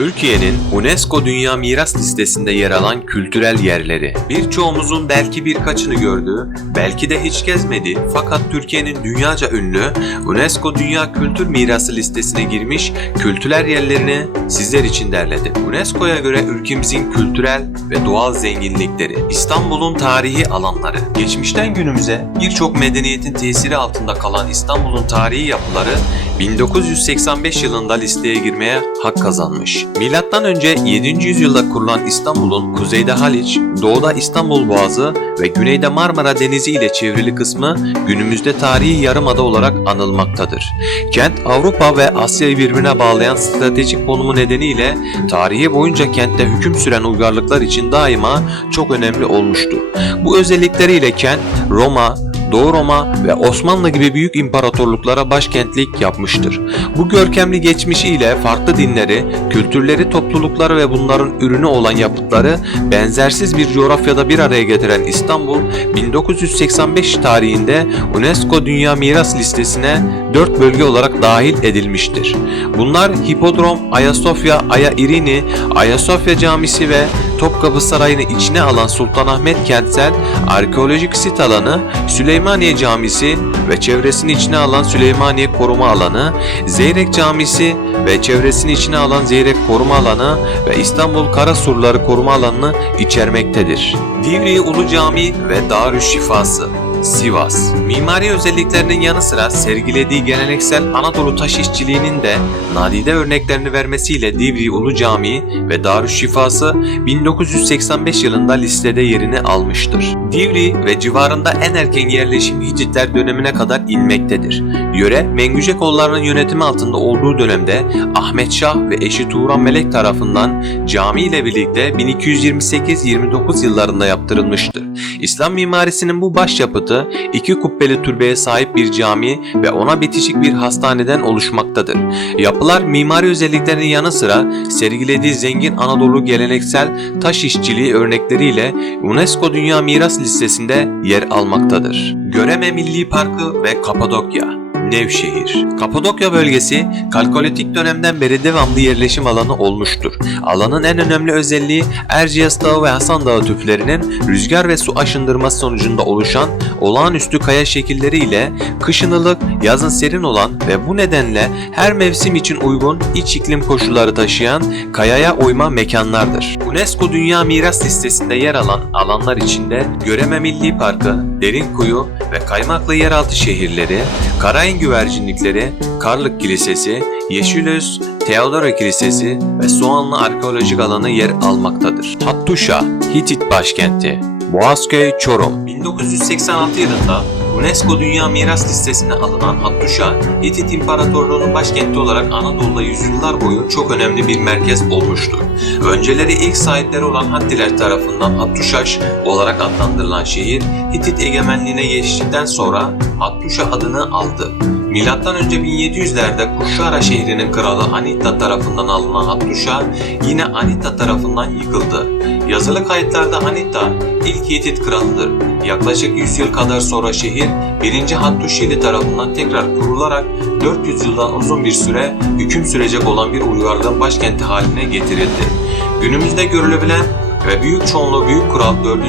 Türkiye'nin UNESCO Dünya Miras Listesi'nde yer alan kültürel yerleri. Birçoğumuzun belki birkaçını gördüğü, belki de hiç gezmediği fakat Türkiye'nin dünyaca ünlü UNESCO Dünya Kültür Mirası listesine girmiş kültürel yerlerini sizler için derledim. UNESCO'ya göre ülkemizin kültürel ve doğal zenginlikleri, İstanbul'un tarihi alanları, geçmişten günümüze birçok medeniyetin tesiri altında kalan İstanbul'un tarihi yapıları 1985 yılında listeye girmeye hak kazanmış. Milattan önce 7. yüzyılda kurulan İstanbul'un kuzeyde Haliç, doğuda İstanbul Boğazı ve güneyde Marmara Denizi ile çevrili kısmı günümüzde tarihi yarımada olarak anılmaktadır. Kent Avrupa ve Asya'yı birbirine bağlayan stratejik konumu nedeniyle tarihi boyunca kentte hüküm süren uygarlıklar için daima çok önemli olmuştur. Bu özellikleriyle kent Roma, Doğu Roma ve Osmanlı gibi büyük imparatorluklara başkentlik yapmıştır. Bu görkemli geçmişiyle farklı dinleri, kültürleri, toplulukları ve bunların ürünü olan yapıtları benzersiz bir coğrafyada bir araya getiren İstanbul, 1985 tarihinde UNESCO Dünya Miras Listesi'ne 4 bölge olarak dahil edilmiştir. Bunlar Hipodrom, Ayasofya, Aya İrini, Ayasofya Camisi ve Topkapı Sarayı'nı içine alan Sultanahmet Kentsel Arkeolojik Sit Alanı, Süleymaniye Camisi ve çevresini içine alan Süleymaniye Koruma Alanı, Zeyrek Camisi ve çevresini içine alan Zeyrek Koruma Alanı ve İstanbul Karasurları Koruma Alanı'nı içermektedir. Divriği Ulu Cami ve Darüşşifası Sivas. Mimari özelliklerinin yanı sıra sergilediği geleneksel Anadolu taş işçiliğinin de nadide örneklerini vermesiyle Divriği Ulu Camii ve Darüşşifası 1985 yılında listede yerini almıştır. Divriği ve civarında en erken yerleşim Hititler dönemine kadar inmektedir. Yöre Mengüce kollarının yönetimi altında olduğu dönemde Ahmet Şah ve eşi Turan Melek tarafından cami ile birlikte 1228-29 yıllarında yaptırılmıştır. İslam mimarisinin bu başyapıtı iki kubbeli türbeye sahip bir cami ve ona bitişik bir hastaneden oluşmaktadır. Yapılar mimari özelliklerinin yanı sıra sergilediği zengin Anadolu geleneksel taş işçiliği örnekleriyle UNESCO Dünya Miras Listesi'nde yer almaktadır. Göreme Milli Parkı ve Kapadokya Nevşehir. Kapadokya bölgesi Kalkolitik dönemden beri devamlı yerleşim alanı olmuştur. Alanın en önemli özelliği Erciyes Dağı ve Hasan Dağı tüplerinin rüzgar ve su aşındırması sonucunda oluşan olağanüstü kaya şekilleri ile kışın ılık, yazın serin olan ve bu nedenle her mevsim için uygun iç iklim koşulları taşıyan kayaya uyma mekanlardır. UNESCO Dünya Miras Listesi'nde yer alan alanlar içinde Göreme Milli Parkı, Derinkuyu ve Kaymaklı Yeraltı Şehirleri, Karayın Güvercinlikleri, Karlık Kilisesi, Yeşilöz, Teodora Kilisesi ve Soğanlı Arkeolojik Alanı yer almaktadır. Hattuşa, Hitit başkenti, Boğazköy, Çorum. 1986 yılında UNESCO Dünya Miras Listesi'ne alınan Hattuşa, Hitit İmparatorluğu'nun başkenti olarak Anadolu'da yüzyıllar boyu çok önemli bir merkez olmuştur. Önceleri ilk sahipleri olan Hattiler tarafından Hattuşaş olarak adlandırılan şehir, Hitit egemenliğine geçtikten sonra Hattuşa adını aldı. Milattan önce 1700'lerde Kuşara şehrinin kralı Anitta tarafından alınan Hattuşa yine Anitta tarafından yıkıldı. Yazılı kayıtlarda Anitta ilk Hitit kralıdır. Yaklaşık 100 yıl kadar sonra şehir 1. Hattuşili tarafından tekrar kurularak 400 yıldan uzun bir süre hüküm sürecek olan bir uygarlığın başkenti haline getirildi. Günümüzde görülebilen ve büyük çoğunluğu Büyük Kral 4.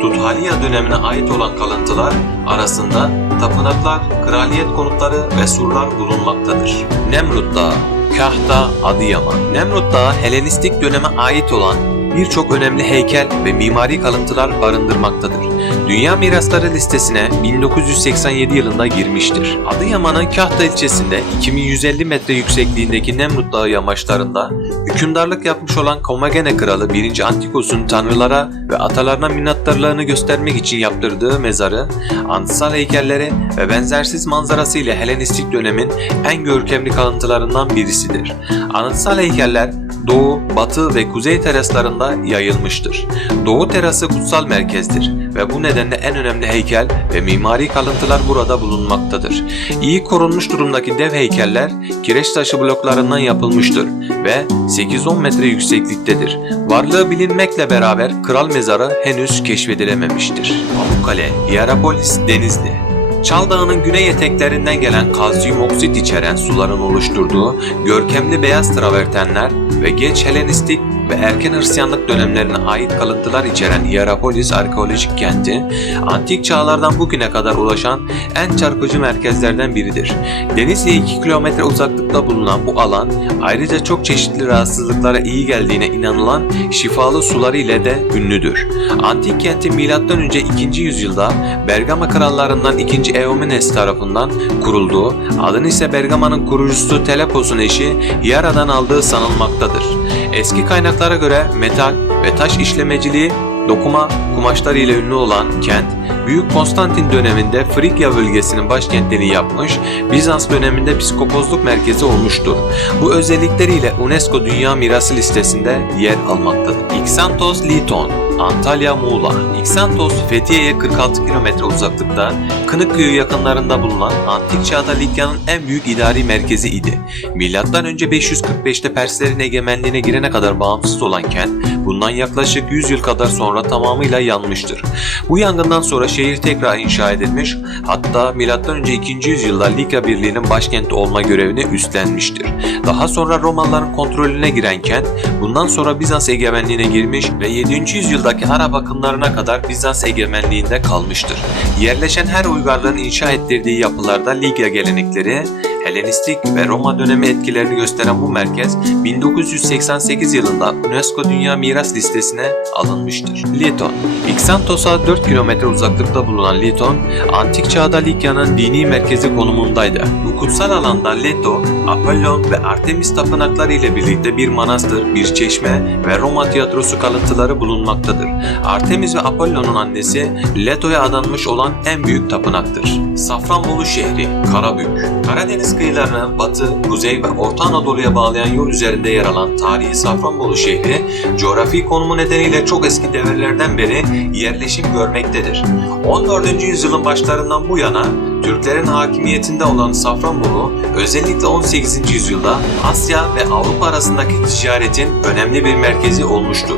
Tuthaliya dönemine ait olan kalıntılar arasında tapınaklar, kraliyet konutları ve surlar bulunmaktadır. Nemrut Dağı, Kahta, Adıyaman. Nemrut Dağı Helenistik döneme ait olan birçok önemli heykel ve mimari kalıntılar barındırmaktadır. Dünya Mirasları listesine 1987 yılında girmiştir. Adıyaman'ın Kahta ilçesinde 2150 metre yüksekliğindeki Nemrut Dağı yamaçlarında hükümdarlık yapmış olan Komagene Kralı 1. Antikos'un tanrılara ve atalarına minnettarlığını göstermek için yaptırdığı mezarı, anıtsal heykelleri ve benzersiz manzarası ile Helenistik dönemin en görkemli kalıntılarından birisidir. Anıtsal heykeller doğu, batı ve kuzey teraslarında yayılmıştır. Doğu terası kutsal merkezdir ve bu nedenle en önemli heykel ve mimari kalıntılar burada bulunmaktadır. İyi korunmuş durumdaki dev heykeller kireç taşı bloklarından yapılmıştır ve 8-10 metre yüksekliktedir. Varlığı bilinmekle beraber kral mezarı henüz keşfedilememiştir. Pamukkale, Hierapolis, Denizli Çal Dağı'nın güney eteklerinden gelen kalsiyum oksit içeren suların oluşturduğu görkemli beyaz travertenler ve genç Helenistik ve erken Hristiyanlık dönemlerine ait kalıntılar içeren Hierapolis arkeolojik kenti, antik çağlardan bugüne kadar ulaşan en çarpıcı merkezlerden biridir. Denizli'ye 2 kilometre uzaklıkta bulunan bu alan ayrıca çok çeşitli rahatsızlıklara iyi geldiğine inanılan şifalı suları ile de ünlüdür. Antik kentin M.Ö. 2. yüzyılda Bergama krallarından 2. Eomenes tarafından kurulduğu, adını ise Bergama'nın kurucusu Telepos'un eşi Hiera'dan aldığı sanılmaktadır. Eski kaynaklara göre metal ve taş işlemeciliği, dokuma, kumaşlar ile ünlü olan kent, Büyük Konstantin döneminde Frikya bölgesinin başkentliğini yapmış, Bizans döneminde psikopozluk merkezi olmuştur. Bu özellikleriyle UNESCO Dünya Mirası listesinde yer almaktadır. Xanthos Liton Antalya Muğla Xanthos Fethiye'ye 46 km uzaklıkta Kınıkkuyu yakınlarında bulunan antik çağda Likya'nın en büyük idari merkezi idi. Milattan önce 545'te Perslerin egemenliğine girene kadar bağımsız olan kent bundan yaklaşık 100 yıl kadar sonra tamamıyla yanmıştır. Bu yangından sonra şehir tekrar inşa edilmiş hatta M.Ö. 2. yüzyılda Likya Birliği'nin başkenti olma görevini üstlenmiştir. Daha sonra Romalıların kontrolüne giren kent bundan sonra Bizans egemenliğine girmiş ve 7. yüzyıldaki Arap akımlarına kadar Bizans egemenliğinde kalmıştır. Yerleşen her uygarlığın inşa ettirdiği yapılarda Likya gelenekleri, Helenistik ve Roma dönemi etkilerini gösteren bu merkez 1988 yılında UNESCO Dünya Miras Listesi'ne alınmıştır. Liton Xanthos'a 4 kilometre uzaklıkta bulunan Liton, antik çağda Likya'nın dini merkezi konumundaydı. Bu kutsal alanda Leto, Apollon ve Artemis tapınakları ile birlikte bir manastır, bir çeşme ve Roma tiyatrosu kalıntıları bulunmaktadır. Artemis ve Apollon'un annesi Leto'ya adanmış olan en büyük tapınaktır. Safranbolu şehri, Karabük. Karadeniz kıyılarını batı, kuzey ve Orta Anadolu'ya bağlayan yol üzerinde yer alan tarihi Safranbolu şehri, coğrafi konumu nedeniyle çok eski devirlerden beri yerleşim görmektedir. 14. yüzyılın başlarından bu yana Türklerin hakimiyetinde olan Safranbolu özellikle 18. yüzyılda Asya ve Avrupa arasındaki ticaretin önemli bir merkezi olmuştur.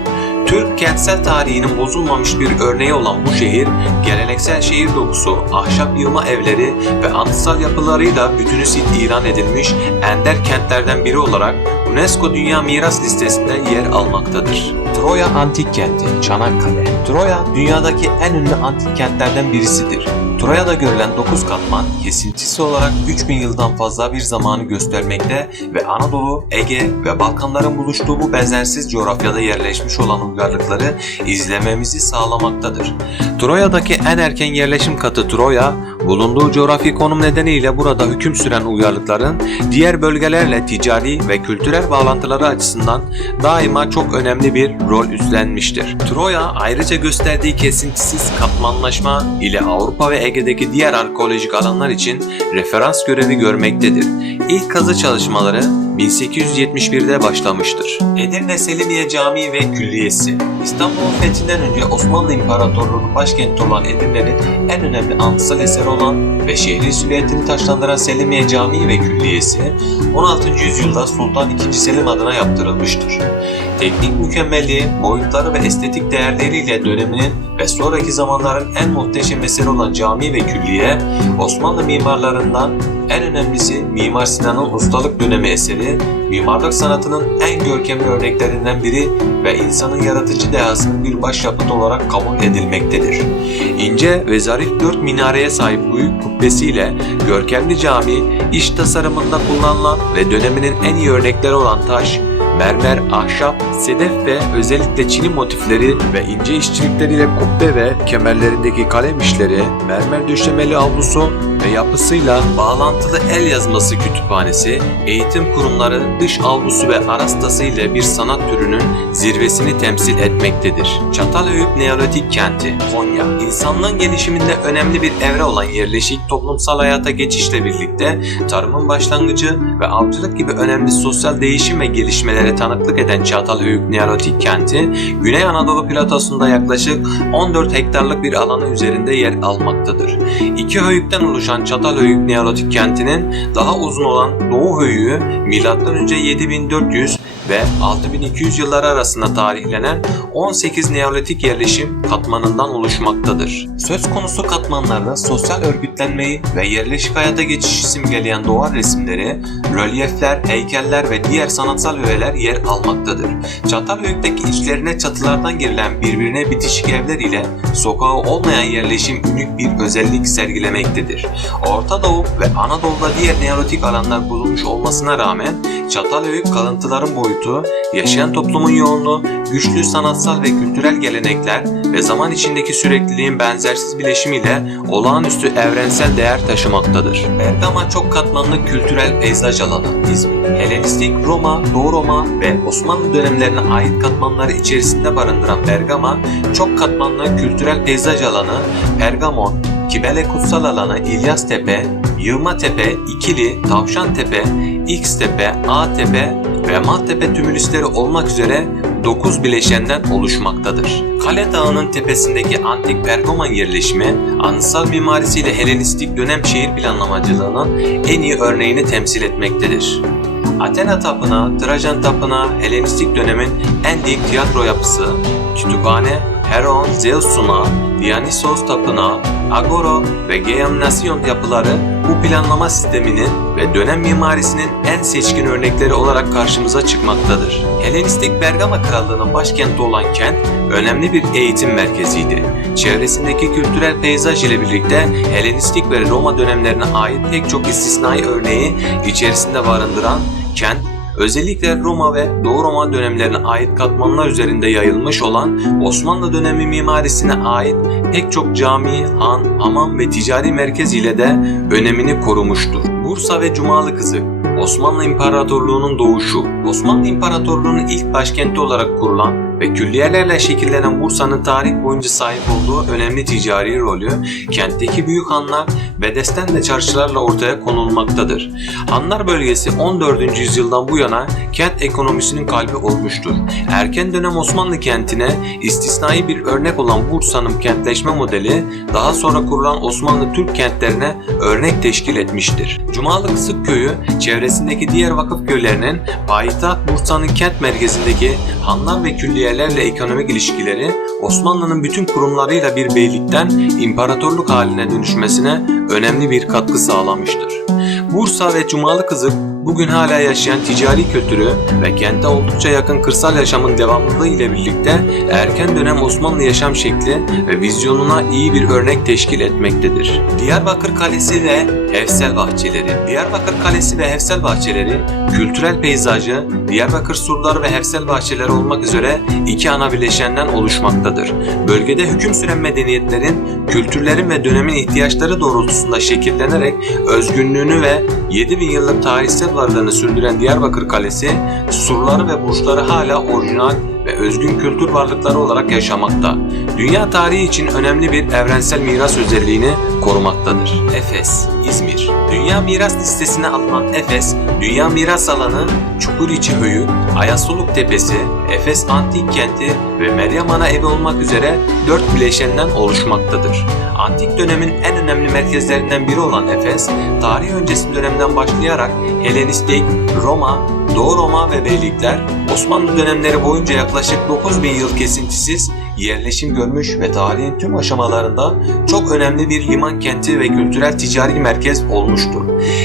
Türk kentsel tarihinin bozulmamış bir örneği olan bu şehir, geleneksel şehir dokusu, ahşap yığma evleri ve anıtsal yapılarıyla bütünü ilan edilmiş ender kentlerden biri olarak UNESCO Dünya Miras Listesi'nde yer almaktadır. Troya Antik Kenti, Çanakkale. Troya, dünyadaki en ünlü antik kentlerden birisidir. Troya'da görülen 9 katman kesintisi olarak 3000 yıldan fazla bir zamanı göstermekte ve Anadolu, Ege ve Balkanların buluştuğu bu benzersiz coğrafyada yerleşmiş olan uygarlıkları izlememizi sağlamaktadır. Troya'daki en erken yerleşim katı Troya, bulunduğu coğrafi konum nedeniyle burada hüküm süren uygarlıkların diğer bölgelerle ticari ve kültürel bağlantıları açısından daima çok önemli bir rol üstlenmiştir. Troya ayrıca gösterdiği kesintisiz katmanlaşma ile Avrupa ve Ege'deki diğer arkeolojik alanlar için referans görevi görmektedir. İlk kazı çalışmaları 1871'de başlamıştır. Edirne Selimiye Camii ve Külliyesi İstanbul'un fethinden önce Osmanlı İmparatorluğu'nun başkenti olan Edirne'nin en önemli anıtsal eseri olan ve şehri silüetini taşlandıran Selimiye Camii ve Külliyesi 16. yüzyılda Sultan II. Selim adına yaptırılmıştır. Teknik mükemmelliği, boyutları ve estetik değerleriyle döneminin ve sonraki zamanların en muhteşem eseri olan cami ve külliye, Osmanlı mimarlarından en önemlisi Mimar Sinan'ın ustalık dönemi eseri, mimarlık sanatının en görkemli örneklerinden biri ve insanın yaratıcı dehasının bir başyapıt olarak kabul edilmektedir. İnce ve zarif dört minareye sahip büyük kubbesiyle görkemli cami, iş tasarımında kullanılan ve döneminin en iyi örnekleri olan taş, mermer, ahşap, sedef ve özellikle çini motifleri ve ince işçilikleriyle kubbe ve kemerlerindeki kalem işleri, mermer döşemeli avlusu ve yapısıyla bağlantılı el yazması kütüphanesi, eğitim kurumları, dış avlusu ve arastası ile bir sanat türünün zirvesini temsil etmektedir. Çatalhöyük Neolitik Kenti, Konya, insanlığın gelişiminde önemli bir evre olan yerleşik toplumsal hayata geçişle birlikte tarımın başlangıcı ve avcılık gibi önemli sosyal değişim ve gelişmelere tanıklık eden Çatalhöyük Neolitik Kenti, Güney Anadolu platosunda yaklaşık 14 hektarlık bir alanı üzerinde yer almaktadır. İki höyükten oluşan Çatalhöyük Neolitik Kenti'nin daha uzun olan Doğu Höyüğü M.Ö. 7400 ve 6200 yılları arasında tarihlenen 18 Neolitik yerleşim katmanından oluşmaktadır. Söz konusu katmanlarda sosyal örgütlenmeyi ve yerleşik hayata geçişi simgeleyen doğal resimleri, rölyefler, heykeller ve diğer sanatsal öğeler yer almaktadır. Çatalhöyük'teki içlerine çatılardan girilen birbirine bitişik evler ile sokağı olmayan yerleşim unik bir özellik sergilemektedir. Orta Doğu ve Anadolu'da diğer Neolitik alanlar bulunmuş olmasına rağmen Çatalhöyük kalıntıların boyutu, yaşayan toplumun yoğunluğu, güçlü sanatsal ve kültürel gelenekler ve zaman içindeki sürekliliğin benzersiz bileşimiyle olağanüstü evrensel değer taşımaktadır. Bergama çok katmanlı kültürel peyzaj alanı İzmir. Helenistik, Roma, Doğu Roma ve Osmanlı dönemlerine ait katmanları içerisinde barındıran Bergama, çok katmanlı kültürel peyzaj alanı Pergamon, Kibele Kutsal Alanı İlyas Tepe, Yığma Tepe, İkili, Tavşan Tepe, X Tepe, A Tepe ve Maltepe tümülüsleri olmak üzere 9 bileşenden oluşmaktadır. Kale Dağı'nın tepesindeki antik Pergamon yerleşimi, anıtsal mimarisiyle Helenistik dönem şehir planlamacılığının en iyi örneğini temsil etmektedir. Athena Tapınağı, Trajan Tapınağı, Helenistik dönemin en dik tiyatro yapısı, kütüphane, Heron, Zeus Sunağı, Dionysos Tapınağı, Agora ve Geamnasyon yapıları bu planlama sisteminin ve dönem mimarisinin en seçkin örnekleri olarak karşımıza çıkmaktadır. Helenistik Bergama Krallığı'nın başkenti olan kent önemli bir eğitim merkeziydi. Çevresindeki kültürel peyzaj ile birlikte Helenistik ve Roma dönemlerine ait pek çok istisnai örneği içerisinde barındıran kent Özellikle Roma ve Doğu Roma dönemlerine ait katmanlar üzerinde yayılmış olan Osmanlı dönemi mimarisine ait pek çok cami, han, hamam ve ticari merkez ile de önemini korumuştur. Bursa ve Cumalı Kızı Osmanlı İmparatorluğu'nun doğuşu, Osmanlı İmparatorluğu'nun ilk başkenti olarak kurulan ve külliyelerle şekillenen Bursa'nın tarih boyunca sahip olduğu önemli ticari rolü, kentteki büyük hanlar bedesten ve çarşılarla ortaya konulmaktadır. Hanlar bölgesi 14. yüzyıldan bu yana kent ekonomisinin kalbi olmuştur. Erken dönem Osmanlı kentine istisnai bir örnek olan Bursa'nın kentleşme modeli daha sonra kurulan Osmanlı Türk kentlerine örnek teşkil etmiştir. Cumalı Kısık Köyü çevresindeki diğer vakıf köylerinin payitaht Bursa'nın kent merkezindeki hanlar ve külliyelerle ekonomik ilişkileri Osmanlı'nın bütün kurumlarıyla bir beylikten imparatorluk haline dönüşmesine önemli bir katkı sağlamıştır. Bursa ve Cumalı Kızık bugün hala yaşayan ticari kültürü ve kente oldukça yakın kırsal yaşamın devamlılığı ile birlikte erken dönem Osmanlı yaşam şekli ve vizyonuna iyi bir örnek teşkil etmektedir. Diyarbakır Kalesi ve Hefsel Bahçeleri Diyarbakır Kalesi ve Hefsel Bahçeleri kültürel peyzajı Diyarbakır surları ve Hefsel Bahçeleri olmak üzere iki ana bileşenden oluşmaktadır. Bölgede hüküm süren medeniyetlerin, kültürlerin ve dönemin ihtiyaçları doğrultusunda şekillenerek özgünlüğünü ve 7000 yıllık tarihsel varlığını sürdüren Diyarbakır Kalesi, surları ve burçları hala orijinal ve özgün kültür varlıkları olarak yaşamakta. Dünya tarihi için önemli bir evrensel miras özelliğini korumaktadır. Efes, İzmir Dünya Miras Listesi'ne alınan Efes, Dünya Miras Alanı, Çukuriçi Höyü, Ayasoluk Tepesi, Efes Antik Kenti ve Meryem Ana Evi olmak üzere dört bileşenden oluşmaktadır. Antik dönemin en önemli merkezlerinden biri olan Efes, tarih öncesi dönemden başlayarak Helenistik, Roma, Doğu Roma ve beylikler Osmanlı dönemleri boyunca yaklaşık 9000 yıl kesintisiz yerleşim görmüş ve tarihin tüm aşamalarında çok önemli bir liman kenti ve kültürel ticari merkez olmuştur.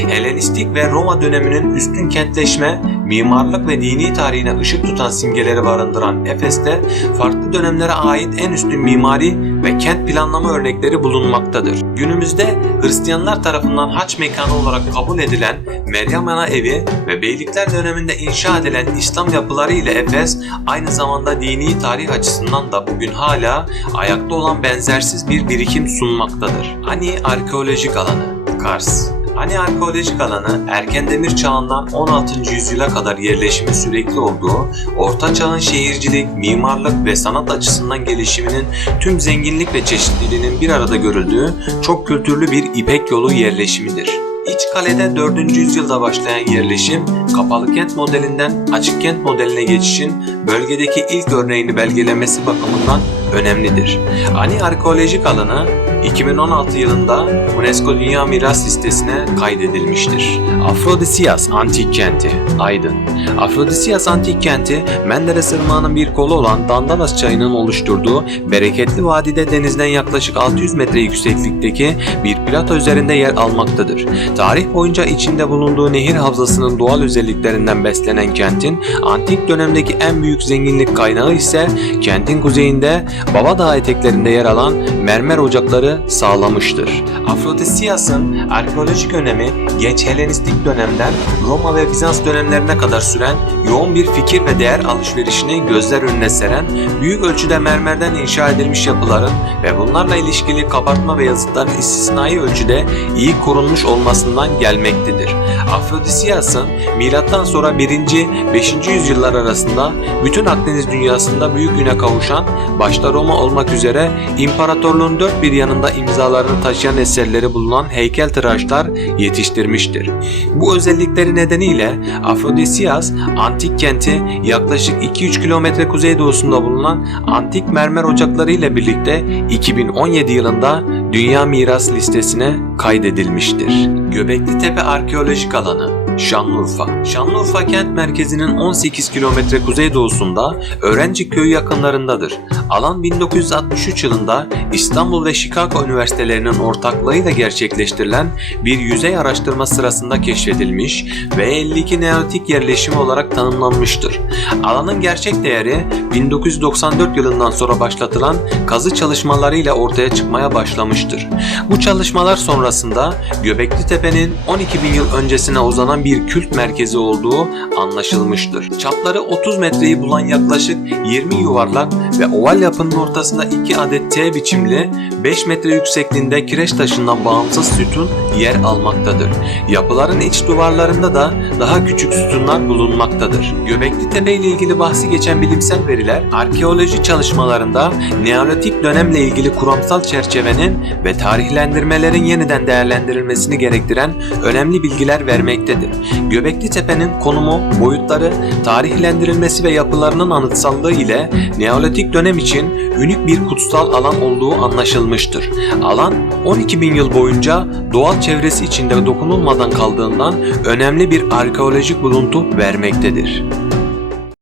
Helenistik ve Roma döneminin üstün kentleşme, mimarlık ve dini tarihine ışık tutan simgeleri barındıran Efes'te farklı dönemlere ait en üstün mimari ve kent planlama örnekleri bulunmaktadır. Günümüzde Hristiyanlar tarafından haç mekanı olarak kabul edilen Meryem Ana evi ve Beylikler döneminde inşa edilen İslam yapıları ile Efes aynı zamanda dini tarih açısından da bugün hala ayakta olan benzersiz bir birikim sunmaktadır. Ani arkeolojik alanı Kars Hani arkeolojik alanı erken demir çağından 16. yüzyıla kadar yerleşimi sürekli olduğu, orta çağın şehircilik, mimarlık ve sanat açısından gelişiminin tüm zenginlik ve çeşitliliğinin bir arada görüldüğü çok kültürlü bir İpek yolu yerleşimidir. İç kalede 4. yüzyılda başlayan yerleşim, kapalı kent modelinden açık kent modeline geçişin bölgedeki ilk örneğini belgelemesi bakımından önemlidir. Ani arkeolojik alanı 2016 yılında UNESCO Dünya Miras Listesi'ne kaydedilmiştir. Afrodisias Antik Kenti, Aydın. Afrodisias Antik Kenti, Menderes Irmağı'nın bir kolu olan Dandalas Çayı'nın oluşturduğu bereketli vadide denizden yaklaşık 600 metre yükseklikteki bir plato üzerinde yer almaktadır. Tarih boyunca içinde bulunduğu nehir havzasının doğal özelliklerinden beslenen kentin antik dönemdeki en büyük zenginlik kaynağı ise kentin kuzeyinde Baba Dağı eteklerinde yer alan mermer ocakları sağlamıştır. Afrodisias'ın arkeolojik önemi geç Helenistik dönemden Roma ve Bizans dönemlerine kadar süren yoğun bir fikir ve değer alışverişini gözler önüne seren büyük ölçüde mermerden inşa edilmiş yapıların ve bunlarla ilişkili kabartma ve yazıtların istisnai ölçüde iyi korunmuş olmasından gelmektedir. Afrodisias'ın milattan sonra 1. 5. yüzyıllar arasında bütün Akdeniz dünyasında büyük güne kavuşan, başta Roma olmak üzere imparatorluğun dört bir yanında imzalarını taşıyan eserleri bulunan heykeltıraşlar yetiştirmiştir. Bu özellikleri nedeniyle Afrodisias antik kenti yaklaşık 2-3 kilometre kuzeydoğusunda bulunan antik mermer ocakları ile birlikte 2017 yılında Dünya Miras Listesi'ne kaydedilmiştir. Göbekli Tepe Arkeolojik Alanı Şanlıurfa. Şanlıurfa kent merkezinin 18 kilometre kuzeydoğusunda Öğrenci Köyü yakınlarındadır. Alan 1963 yılında İstanbul ve Chicago Üniversitelerinin ortaklığıyla gerçekleştirilen bir yüzey araştırma sırasında keşfedilmiş ve 52 Neolitik yerleşimi olarak tanımlanmıştır. Alanın gerçek değeri 1994 yılından sonra başlatılan kazı çalışmalarıyla ortaya çıkmaya başlamıştır. Bu çalışmalar sonrasında Göbekli Tepe'nin 12 bin yıl öncesine uzanan bir kült merkezi olduğu anlaşılmıştır. Çapları 30 metreyi bulan yaklaşık 20 yuvarlak ve oval yapının ortasında 2 adet T biçimli 5 metre yüksekliğinde kireç taşından bağımsız sütun yer almaktadır. Yapıların iç duvarlarında da daha küçük sütunlar bulunmaktadır. Göbekli Tepe ile ilgili bahsi geçen bilimsel veriler arkeoloji çalışmalarında Neolitik dönemle ilgili kuramsal çerçevenin ve tarihlendirmelerin yeniden değerlendirilmesini gerektiren önemli bilgiler vermektedir. Göbekli Tepe'nin konumu, boyutları, tarihlendirilmesi ve yapılarının anıtsallığı ile Neolitik dönem için unik bir kutsal alan olduğu anlaşılmıştır. Alan 12 bin yıl boyunca doğal çevresi içinde dokunulmadan kaldığından önemli bir arkeolojik buluntu vermektedir.